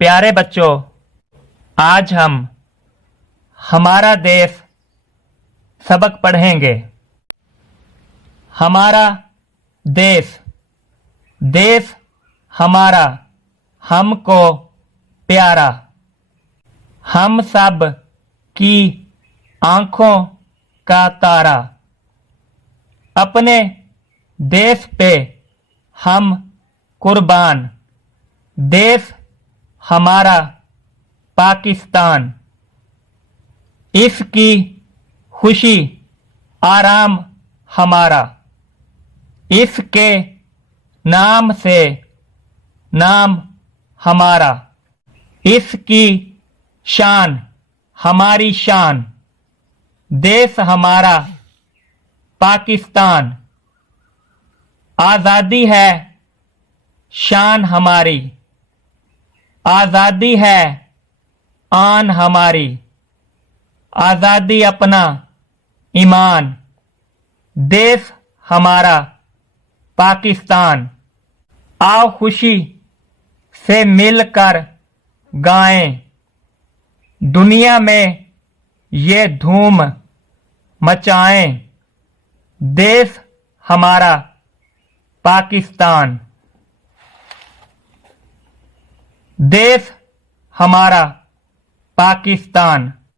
प्यारे बच्चों, आज हम हमारा देश सबक पढ़ेंगे। हमारा देश, देश हमारा, हमको प्यारा। हम सब की आंखों का तारा। अपने देश पे हम कुर्बान। देश हमारा पाकिस्तान। इसकी खुशी आराम हमारा। इसके नाम से नाम हमारा। इसकी शान हमारी शान। देश हमारा पाकिस्तान। आज़ादी है शान हमारी। आज़ादी है आन हमारी। आज़ादी अपना ईमान। देश हमारा पाकिस्तान। आओ खुशी से मिलकर गाएं। दुनिया में ये धूम मचाएं। देश हमारा पाकिस्तान। देश हमारा पाकिस्तान।